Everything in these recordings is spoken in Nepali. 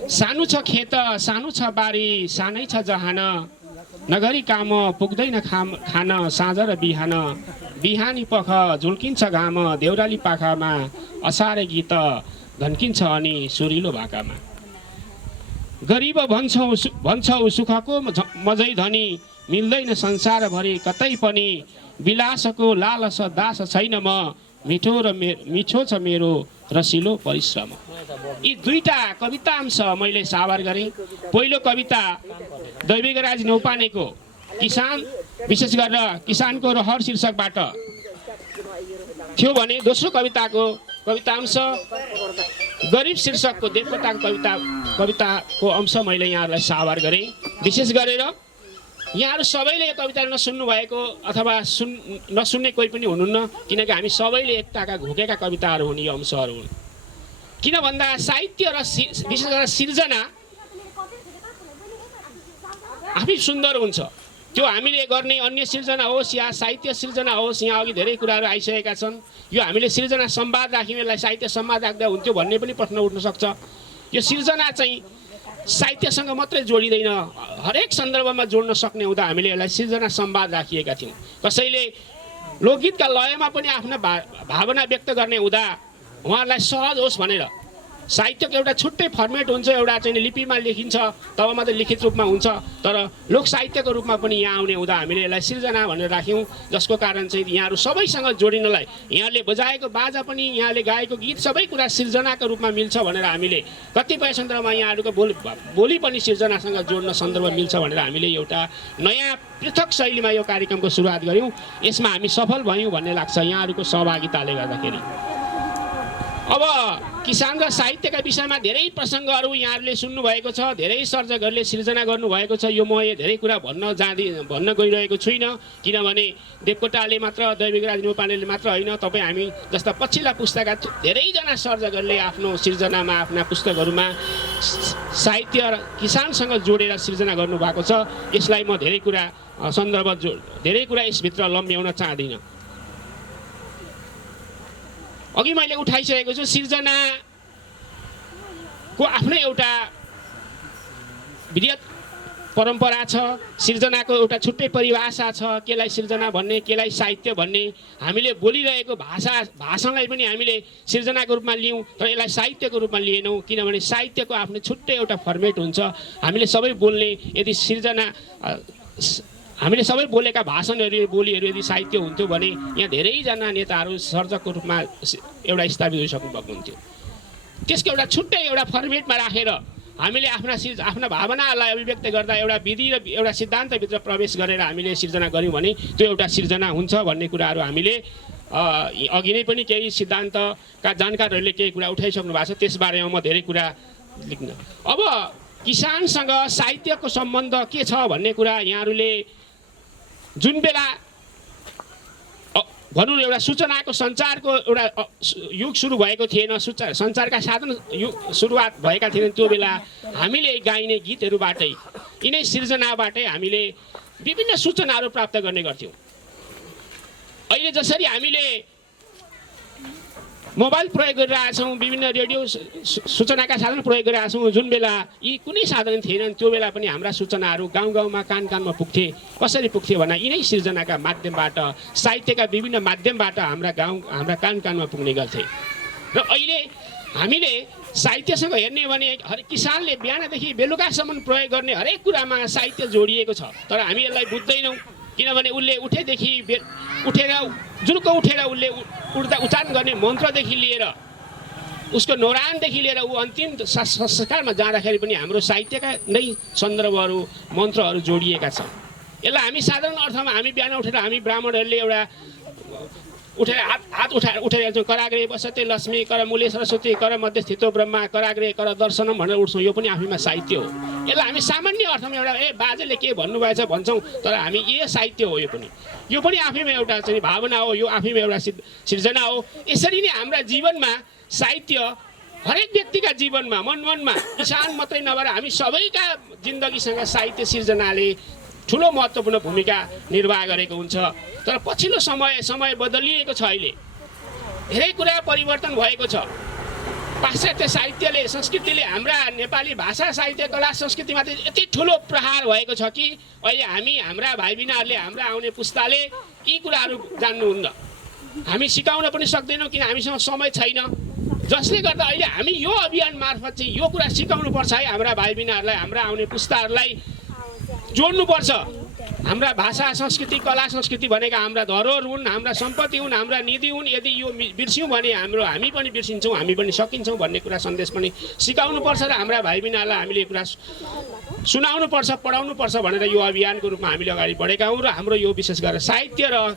सानो छ खेत सानो छ बारी सानै छ जहान नगरी काम पुग्दैन खान साँझ र बिहान बिहानी पख झुल्किन्छ घाम देउराली पाखामा असारे गीत धन्किन्छ अनि सुरिलो भाकामा गरिब भन्छौ सुखको मजै धनी मिल्दैन संसारभरि कतै पनि विलासको लालस दास छैन म मिठो छ मेरो रसिलो परिश्रम। यी दुईटा कविता अंश मैले साभार गरेँ। पहिलो कविता दैविकराज न्यौपानेको किसान विशेष गरेर किसानको रहर शीर्षकबाट थियो भने दोस्रो कविता अंश गरिब शीर्षकको देवकोटाको कविताको अंश मैले यहाँहरूलाई साभार गरेँ। विशेष गरेर यहाँहरू सबैले यो कविता नसुन्नु भएको अथवा नसुन्ने कोही पनि हुनुहुन्न, किनकि हामी सबैले एकताका घोकेका कविताहरू हुन्, यो अंशहरू हुन्। किन भन्दा साहित्य र विशेष गरेर सिर्जना आफै सुन्दर हुन्छ। त्यो हामीले गर्ने अन्य सिर्जना होस् या साहित्य सिर्जना होस्, यहाँ अघि धेरै कुराहरू आइसकेका छन्। यो हामीले सिर्जना संवाद राख्यौँ, यसलाई साहित्य संवाद राख्दा हुन्थ्यो भन्ने पनि प्रश्न उठ्न सक्छ। यो सिर्जना चाहिँ साहित्यसँग मात्रै जोडिँदैन, हरेक सन्दर्भमा जोड्न सक्ने हुँदा हामीले यसलाई सिर्जना संवाद राखिएका थियौँ। कसैले लोकगीतका लयमा पनि आफ्ना भावना व्यक्त गर्ने हुँदा उहाँहरूलाई सहज होस् भनेर साहित्यको एउटा छुट्टै फर्मेट हुन्छ, एउटा चाहिँ लिपिमा लेखिन्छ तब मात्रै लिखित रूपमा हुन्छ, तर लोक साहित्यको रूपमा पनि यहाँ आउने हुँदा हामीले यसलाई सिर्जना भनेर राख्यौँ, जसको कारण चाहिँ यहाँहरू सबैसँग जोडिनलाई यहाँले बजाएको बाजा पनि यहाँले गाएको गीत सबै कुरा सिर्जनाको रूपमा मिल्छ भनेर हामीले कतिपय सन्दर्भमा यहाँहरूको बोली पनि सिर्जनासँग जोड्न सन्दर्भ मिल्छ भनेर हामीले एउटा नयाँ पृथक शैलीमा यो कार्यक्रमको सुरुवात गऱ्यौँ। यसमा हामी सफल भयौँ भन्ने लाग्छ यहाँहरूको सहभागिताले गर्दाखेरि। अब किसान र साहित्यका विषयमा धेरै प्रसङ्गहरू यहाँहरूले सुन्नुभएको छ, धेरै सर्जकहरूले सिर्जना गर्नुभएको छ। यो म धेरै कुरा भन्न गइरहेको छुइनँ, किनभने देवकोटाले मात्र दैविकराज न्यौपानेले मात्र होइन, तपाईँ हामी जस्ता पछिल्ला पुस्ताका धेरैजना सर्जकहरूले आफ्नो सिर्जनामा आफ्ना पुस्तकहरूमा साहित्य र किसानसँग जोडेर सिर्जना गर्नुभएको छ। यसलाई म धेरै कुरा यसभित्र लम्ब्याउन चाहदिनँ। अघि मैले उठाइसकेको छु, सिर्जनाको आफ्नै एउटा विधिवत परम्परा छ, सिर्जनाको एउटा छुट्टै परिभाषा छ। केलाई सिर्जना भन्ने, केलाई साहित्य भन्ने, हामीले बोलिरहेको भाषालाई पनि हामीले सिर्जनाको रूपमा लियौँ तर यसलाई साहित्यको रूपमा लिएनौँ, किनभने साहित्यको आफ्नै छुट्टै एउटा फर्मेट हुन्छ। हामीले सबै बोल्ने यदि हामीले सबै बोलेका भाषणहरू बोलीहरू यदि साहित्य हुन्थ्यो भने यहाँ धेरैजना नेताहरू सर्जकको रूपमा एउटा स्थापित भइसक्नु भएको हुन्थ्यो। त्यसको एउटा छुट्टै एउटा फर्मेटमा राखेर हामीले आफ्ना भावनाहरूलाई अभिव्यक्त गर्दा एउटा विधि र एउटा सिद्धान्तभित्र प्रवेश गरेर हामीले सिर्जना गऱ्यौँ भने त्यो एउटा सिर्जना हुन्छ भन्ने कुराहरू हामीले अघि नै पनि केही सिद्धान्तका जानकारहरूले केही कुरा उठाइसक्नु भएको छ, त्यसबारेमा म धेरै कुरा लेख्न। अब किसानसँग साहित्यको सम्बन्ध के छ भन्ने कुरा यहाँहरूले जुन बेला भनौँ एउटा सूचनाको सञ्चारको एउटा युग सुरु भएको थिएन, सञ्चारका साधन युग सुरुवात भएका थिएनन्, त्यो बेला हामीले गाइने गीतहरूबाटै यिनै सिर्जनाबाटै हामीले विभिन्न सूचनाहरू प्राप्त गर्ने गर्थ्यौँ। अहिले जसरी हामीले मोबाइल प्रयोग गरिरहेछौँ, विभिन्न रेडियो सूचनाका साधन प्रयोग गरिरहेछौँ, जुन बेला यी कुनै साधन थिएनन् त्यो बेला पनि हाम्रा सूचनाहरू गाउँ गाउँमा कान कानमा पुग्थे। कसरी पुग्थे भन्दा यिनै सिर्जनाका माध्यमबाट, साहित्यका विभिन्न माध्यमबाट हाम्रा कान कानमा पुग्ने गर्थे। र अहिले हामीले साहित्यसँग हेर्ने भने हरेक किसानले बिहानदेखि बेलुकासम्म प्रयोग गर्ने हरेक कुरामा साहित्य जोडिएको छ, तर हामी यसलाई बुझ्दैनौँ। किनभने उसले जुलुक्क उठेर उसले उच्चारण गर्ने मन्त्रदेखि लिएर उसको नौरानदेखि लिएर ऊ अन्तिम संस्कारमा जाँदाखेरि पनि हाम्रो साहित्यका नै सन्दर्भहरू मन्त्रहरू जोडिएका छन्। यसलाई हामी साधारण अर्थमा हामी बिहान उठेर हामी ब्राह्मणहरूले एउटा हात उठेर हेर्छौँ, कराग्रे बसते लक्ष्मी कर मूले सरस्वती कर मध्य स्थितो ब्रह्मा कराग्रे कर दर्शनम भनेर उठ्छौँ। यो पनि आफैमा साहित्य हो। यसलाई हामी सामान्य अर्थमा एउटा बाजेले के भन्नुभएछ भन्छौँ, तर हामी साहित्य हो। यो पनि आफैमा एउटा चाहिँ भावना हो, यो आफैमा एउटा सिर्जना हो। यसरी नै हाम्रा जीवनमा साहित्य हरेक व्यक्तिका जीवनमा मनमा किसान मात्रै नभएर हामी सबैका जिन्दगीसँग साहित्य सिर्जनाले ठुलो महत्त्वपूर्ण भूमिका निर्वाह गरेको हुन्छ। तर पछिल्लो समय बदलिएको छ, अहिले धेरै कुरा परिवर्तन भएको छ। पाश्चात्य साहित्यले संस्कृतिले हाम्रा नेपाली भाषा साहित्य कला संस्कृतिमाथि यति ठुलो प्रहार भएको छ कि अहिले हामी हाम्रा भाइ बहिनीहरूले हाम्रा आउने पुस्ताले यी कुराहरू जान्नुहुन्न। हामी सिकाउन पनि सक्दैनौँ किन हामीसँग समय छैन, जसले गर्दा अहिले हामी यो अभियान मार्फत चाहिँ यो कुरा सिकाउनुपर्छ है हाम्रा भाइ बहिनीहरूलाई, हाम्रा आउने पुस्ताहरूलाई जोड्नुपर्छ। हाम्रा भाषा संस्कृति कला संस्कृति भनेका हाम्रा धरोहर हुन्, हाम्रा सम्पत्ति हुन्, हाम्रा निधि हुन्। यदि यो बिर्स्यौँ भने हामी पनि बिर्सिन्छौँ, हामी पनि सकिन्छौँ भन्ने कुरा सन्देश पनि सिकाउनुपर्छ र हाम्रा भाइ बहिनीहरूलाई हामीले कुरा सुनाउनुपर्छ, पढाउनुपर्छ भनेर यो अभियानको रूपमा हामीले अगाडि बढेका हौँ। र हाम्रो यो विशेष गरेर साहित्य र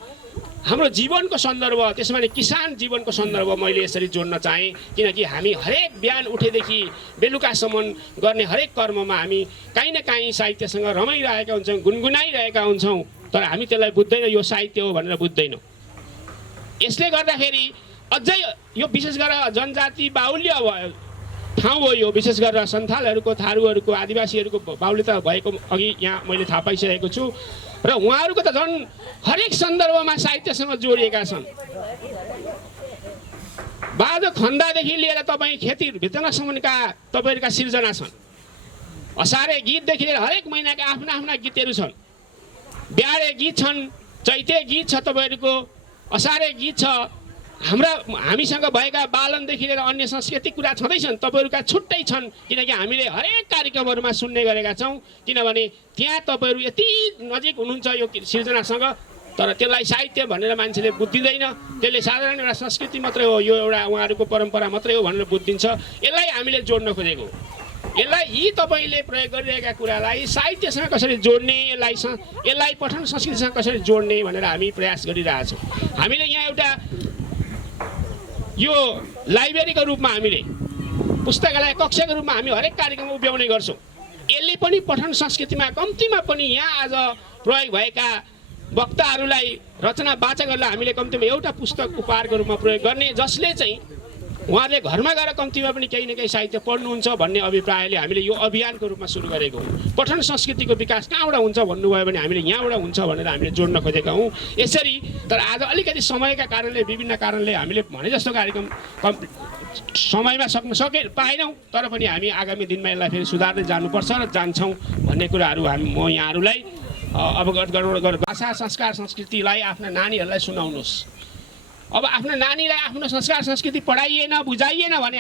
हाम्रो जीवनको सन्दर्भ, त्यसमा नि किसान जीवनको सन्दर्भ मैले यसरी जोड्न चाहेँ, किनकि हामी हरेक बिहान उठेदेखि बेलुकासम्म गर्ने हरेक कर्ममा हामी काहीँ न काहीँ साहित्यसँग रमाइरहेका हुन्छौँ, गुनगुनाइरहेका हुन्छौँ, तर हामी त्यसलाई बुझ्दैन यो साहित्य हो भनेर बुझ्दैनौँ। यसले गर्दाखेरि अझै यो विशेष गरेर जनजाति बाहुल्य ठाउँ हो यो, विशेष गरेर सन्थालहरूको, थारूहरूको, आदिवासीहरूको बाहुल्यता भएको अघि यहाँ मैले थाहा पाइसकेको छु र उहाँहरूको त झन् हरेक सन्दर्भमा साहित्यसँग जोडिएका छन्। बाँझो खन्दादेखि लिएर तपाईँ खेती भित्रसम्मका तपाईँहरूका सिर्जना छन्। असारे गीतदेखि लिएर हरेक महिनाका आफ्ना आफ्ना गीतहरू छन्। ब्याडे गीत छन्, चैते गीत छ, तपाईँहरूको असारे गीत छ। हामीसँग भएका बालनदेखि लिएर अन्य सांस्कृतिक कुरा छँदैछन्, तपाईँहरूका छुट्टै छन्, किनकि हामीले हरेक कार्यक्रमहरूमा सुन्ने गरेका छौँ। किनभने त्यहाँ तपाईँहरू यति नजिक हुनुहुन्छ यो सिर्जनासँग, तर त्यसलाई साहित्य भनेर मान्छेले बुझिँदैन। त्यसले साधारण एउटा संस्कृति मात्रै हो, यो एउटा उहाँहरूको परम्परा मात्रै हो भनेर बुझिदिन्छ। यसलाई हामीले जोड्न खोजेको, यसलाई यी तपाईँले प्रयोग गरिरहेका कुरालाई साहित्यसँग कसरी जोड्ने, यसलाई पठन संस्कृतिसँग कसरी जोड्ने भनेर हामी प्रयास गरिरहेछौँ। हामीले यहाँ एउटा यो लाइब्रेरीको रूपमा, हामीले पुस्तकालय कक्षाको रूपमा हामी हरेक कार्यक्रम उभ्याउने गर्छौँ। यसले पनि पठन संस्कृतिमा कम्तीमा पनि यहाँ आज प्रयोग भएका वक्ताहरूलाई, रचना वाचकहरूलाई हामीले कम्तीमा एउटा पुस्तक उपहारको रूपमा प्रयोग गर्ने, जसले चाहिँ उहाँहरूले घरमा गएर कम्तीमा पनि केही न केही साहित्य पढ्नुहुन्छ भन्ने अभिप्रायले हामीले यो अभियानको रूपमा सुरु गरेको हौँ। पठन संस्कृतिको विकास कहाँबाट हुन्छ भन्नुभयो भने हामीले यहाँबाट हुन्छ भनेर हामीले जोड्न खोजेका हौँ। यसरी तर आज अलिकति समयका कारणले, विभिन्न कारणले हामीले भने जस्तो कार्यक्रम समयमा सक्न पाएनौँ, तर पनि हामी आगामी दिनमा यसलाई फेरि सुधार्दै जानुपर्छ र जान्छौँ भन्ने कुराहरू म यहाँहरूलाई अवगत गराउन। भाषा संस्कार संस्कृतिलाई आफ्ना नानीहरूलाई सुनाउनुहोस्। अब आफ्नो नानीलाई आफ्नो संस्कार संस्कृति पढाइएन, बुझाइएन भने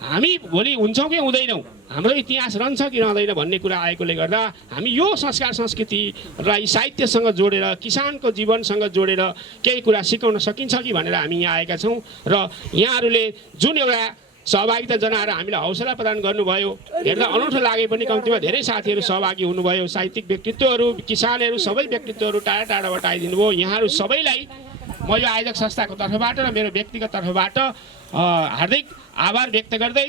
हामी भोलि हुन्छौँ कि हुँदैनौँ, हाम्रो इतिहास रहन्छ कि रहँदैन भन्ने कुरा आएकोले गर्दा हामी यो संस्कार संस्कृतिलाई साहित्यसँग जोडेर, किसानको जीवनसँग जोडेर केही कुरा सिकाउन सकिन्छ कि भनेर हामी यहाँ आएका छौँ। र यहाँहरूले जुन एउटा सहभागिता जनाएर हामीलाई हौसला प्रदान गर्नुभयो, हेर्दा अनौठो लागे पनि कम्तीमा धेरै साथीहरू सहभागी हुनुभयो। साहित्यिक व्यक्तित्वहरू, किसानहरू, सबै व्यक्तित्वहरू टाढा टाढाबाट आइदिनु भयो। यहाँहरू सबैलाई म यो आयोजक संस्थाको तर्फबाट र मेरो व्यक्तिगत तर्फबाट हार्दिक आभार व्यक्त गर्दै